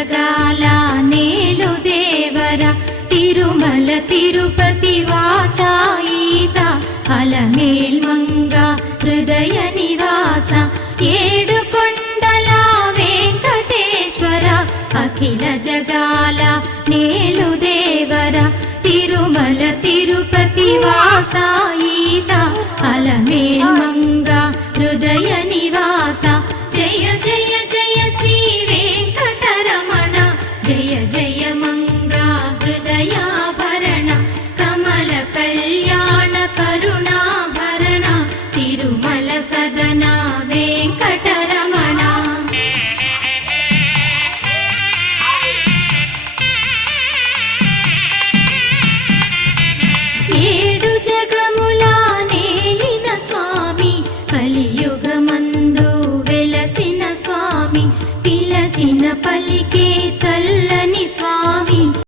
జగాల నేలు దేవర తిరుమల తిరుపతి వాస ఈసా అలమేల్ మంగ హృదయ నివాస ఏడు కొండల వెంకటేశ్వర అఖిల జగాల నేలు దేవర తిరుమల తిరుపతి వాస ఈసా అలమేల్ మంగ హృదయ నివాస జయ జయ జయ శ్రీ వెంకటరమణ జయ జయ మంగ హృదయాభరణ కమల కళ్యాణ కరుణాభరణ తిరుమల సదన వెంకటరమణ ఏడు జగముల నేలిన స్వామి కలియుగమందు వెలసిన స్వామి పిలచిన పలికే